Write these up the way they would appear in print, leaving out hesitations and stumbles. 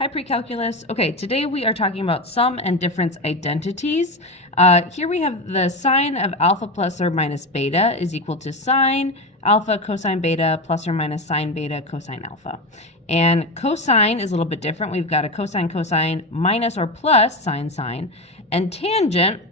Hi, pre-calculus. Okay, today we are talking about sum and difference identities. Here we have the sine of alpha plus or minus beta is equal to sine alpha cosine beta plus or minus sine beta cosine alpha. And cosine is a little bit different. We've got a cosine cosine minus or plus sine sine. And tangent,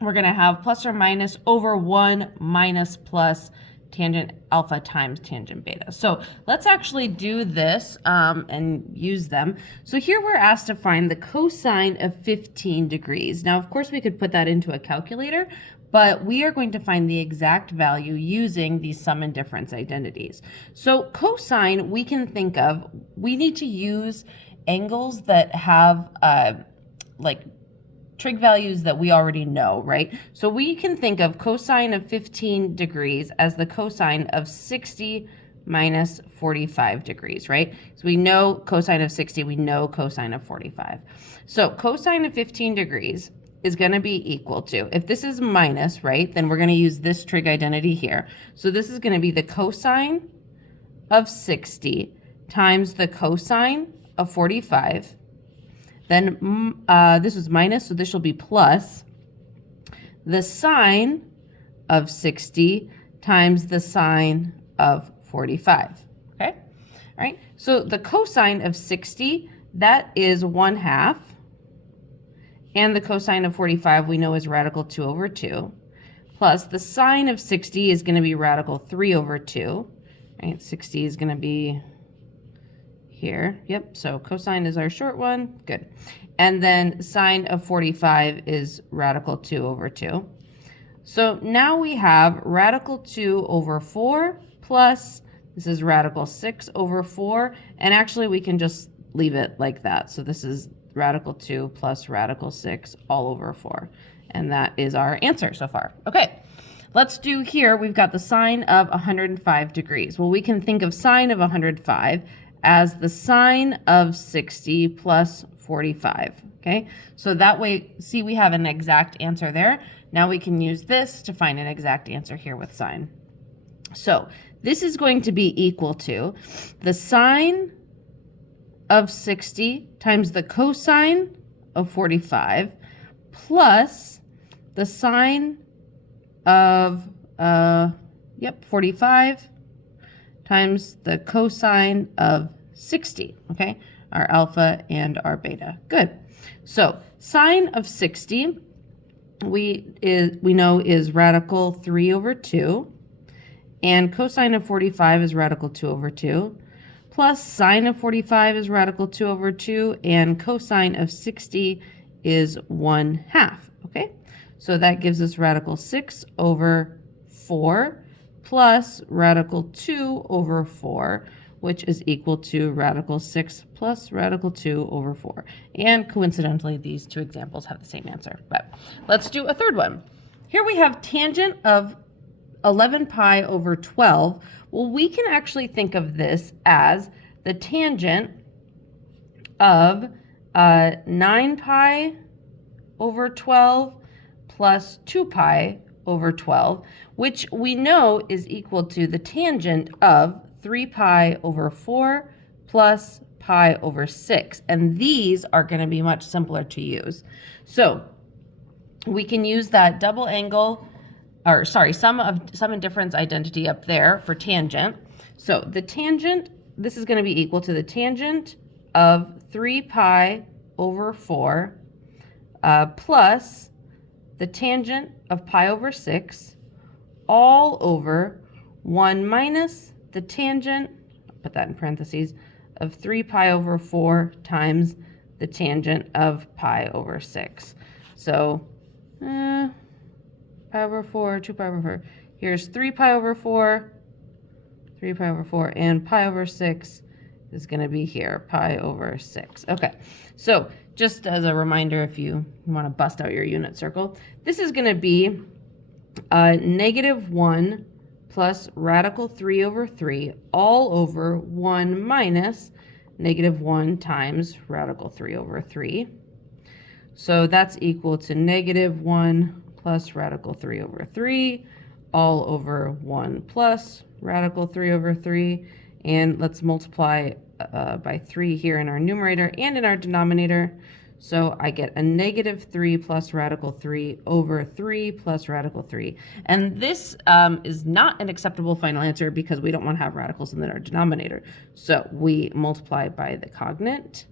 we're going to have plus or minus over 1 minus plus tangent alpha times tangent beta. So let's actually do this and use them. So here we're asked to find the cosine of 15 degrees. Now, of course, we could put that into a calculator, but we are going to find the exact value using these sum and difference identities. So cosine, we can think of, we need to use angles that have like trig values that we already know, right? So we can think of cosine of 15 degrees as the cosine of 60 minus 45 degrees, right? So we know cosine of 60, we know cosine of 45. So cosine of 15 degrees is going to be equal to, if this is minus, right, then we're going to use this trig identity here. So this is going to be the cosine of 60 times the cosine of 45. Then this was minus, so this will be plus the sine of 60 times the sine of 45, okay? All right, so the cosine of 60, that is 1/2, and the cosine of 45 we know is radical 2 over 2, plus the sine of 60 is going to be radical 3 over 2, right? 60 is going to be here. Yep, so cosine is our short one. Good. And then sine of 45 is radical 2 over 2. So now we have radical 2 over 4 plus, this is radical 6 over 4. And actually we can just leave it like that. So this is radical 2 plus radical 6 all over 4. And that is our answer so far. Okay. Let's do here, we've got the sine of 105 degrees. Well, we can think of sine of 105 as the sine of 60 plus 45, okay? So that way, see, we have an exact answer there. Now we can use this to find an exact answer here with sine. So this is going to be equal to the sine of 60 times the cosine of 45 plus the sine of 45 times the cosine of 60, okay? Our alpha and our beta. Good. So sine of 60 we know is radical 3 over 2, and cosine of 45 is radical 2 over 2, plus sine of 45 is radical 2 over 2, and cosine of 60 is 1/2, okay? So that gives us radical 6 over 4 plus radical 2 over 4, which is equal to radical 6 plus radical 2 over 4. And coincidentally, these two examples have the same answer. But let's do a third one. Here we have tangent of 11 pi over 12. Well, we can actually think of this as the tangent of 9 pi over 12 plus 2 pi over 12, which we know is equal to the tangent of 3 pi over 4 plus pi over 6. And these are going to be much simpler to use. So we can use that double angle, or sorry, sum and difference identity up there for tangent. So the tangent, this is going to be equal to the tangent of 3 pi over 4 plus the tangent of pi over 6 all over 1 minus the tangent, I'll put that in parentheses, of 3 pi over 4 times the tangent of pi over 6. So pi over 4, 2 pi over 4. Here's 3 pi over 4, 3 pi over 4, and pi over 6 is going to be here, pi over 6. Okay, so just as a reminder, if you want to bust out your unit circle, this is going to be negative 1 plus radical 3 over 3 all over 1 minus negative 1 times radical 3 over 3. So that's equal to negative 1 plus radical 3 over 3 all over 1 plus radical 3 over 3. And let's multiply by 3 here in our numerator and in our denominator. So I get a negative 3 plus radical 3 over 3 plus radical 3. And this is not an acceptable final answer because we don't want to have radicals in our denominator. So we multiply by the cognate.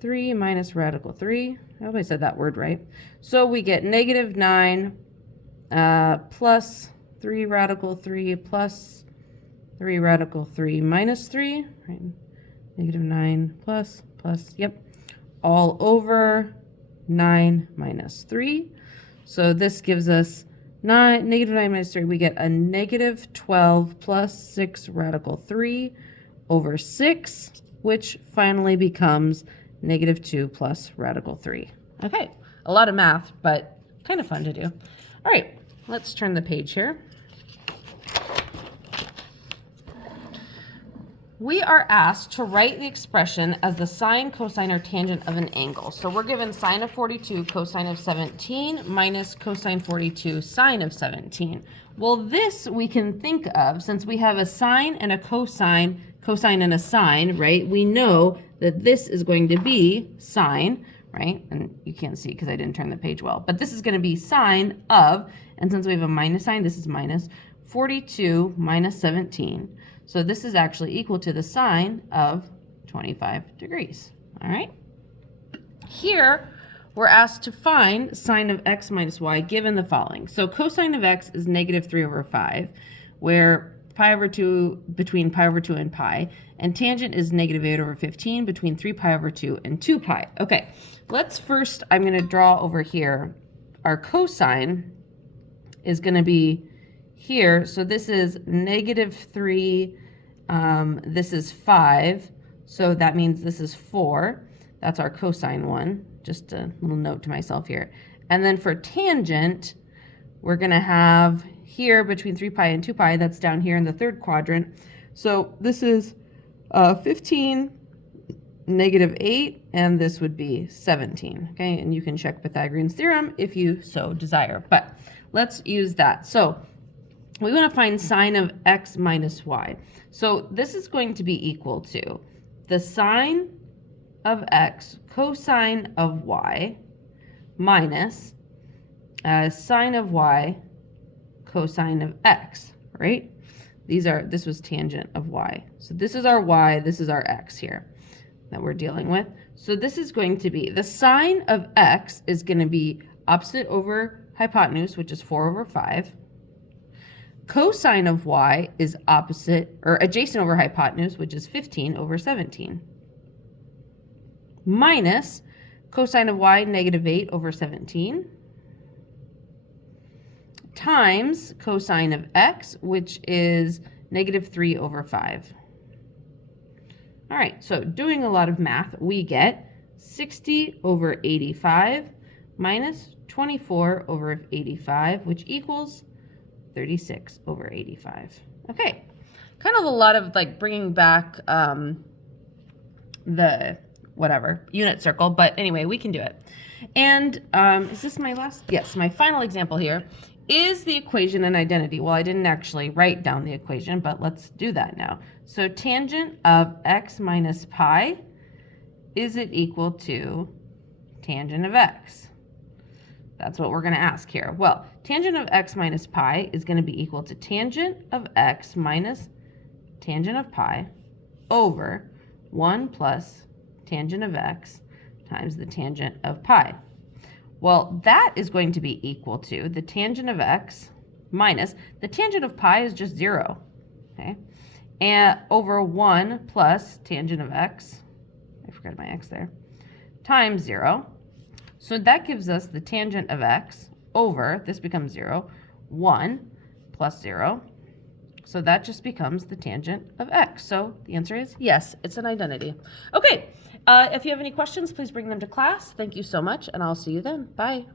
3 minus radical 3. I hope I said that word right. So we get negative 9 plus 3 radical 3 plus 3 radical 3 minus 3. Right? Negative 9 plus, yep. All over 9 minus 3. So this gives us negative 9 minus 3. We get a negative 12 plus 6 radical 3 over 6, which finally becomes negative 2 plus radical 3. Okay, a lot of math, but kind of fun to do. All right, let's turn the page here. We are asked to write the expression as the sine, cosine, or tangent of an angle. So we're given sine of 42 cosine of 17 minus cosine 42 sine of 17. Well, this we can think of, since we have a sine and a cosine and a sine, right? We know that this is going to be sine, right? And you can't see because I didn't turn the page well, but this is going to be sine of, and since we have a minus sign, this is minus 42 minus 17. So this is actually equal to the sine of 25 degrees, all right? Here, we're asked to find sine of x minus y given the following. So cosine of x is negative 3 over 5, where pi over 2 between pi over 2 and pi, and tangent is negative 8 over 15 between 3 pi over 2 and 2 pi. Okay, let's first, I'm going to draw over here. Our cosine is going to be here, so this is negative 3, this is 5, so that means this is 4. That's our cosine one, just a little note to myself here. And then for tangent, we're going to have here between 3 pi and 2 pi, that's down here in the third quadrant. So this is 15, negative 8, and this would be 17, okay? And you can check Pythagorean's theorem if you so desire, but let's use that. So we want to find sine of x minus y. So this is going to be equal to the sine of x cosine of y minus sine of y cosine of x, right? This was tangent of y. So this is our y, this is our x here that we're dealing with. So this is going to be, the sine of x is going to be opposite over hypotenuse, which is 4 over 5. Cosine of y is opposite or adjacent over hypotenuse, which is 15 over 17. Minus cosine of y, negative 8 over 17. Times cosine of x, which is negative 3 over 5. All right, so doing a lot of math, we get 60 over 85 minus 24 over 85, which equals 36 over 85. Okay, kind of a lot of like bringing back the whatever unit circle, but anyway, we can do it. And is this my last? Yes, my final example here is the equation an identity. Well, I didn't actually write down the equation, but let's do that now. So tangent of x minus pi, is it equal to tangent of x? That's what we're going to ask here. Well, tangent of x minus pi is going to be equal to tangent of x minus tangent of pi over 1 plus tangent of x times the tangent of pi. Well, that is going to be equal to the tangent of x minus the tangent of pi is just 0, okay? And over 1 plus tangent of x, I forgot my x there, times 0. So that gives us the tangent of x over, this becomes 0, 1 plus 0. So that just becomes the tangent of x. So the answer is yes, it's an identity. Okay, if you have any questions, please bring them to class. Thank you so much, and I'll see you then. Bye.